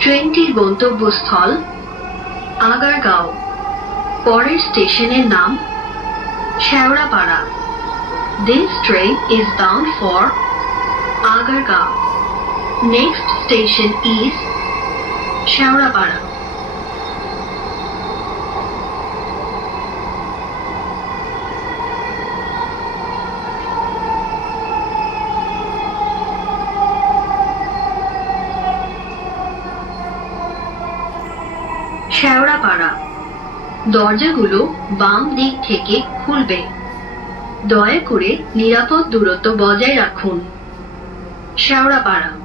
ট্রেনটির গন্তব্যস্থল আগারগাঁও। পরের স্টেশনের নাম Shewrapara. This train is bound for Agargaon. Next station is Shewrapara. শেওড়াপাড়া। দরজাগুলো বাম দিক থেকে খুলবে। দয়া করে নিরাপদ দূরত্ব বজায় রাখুন। শেওড়াপাড়া।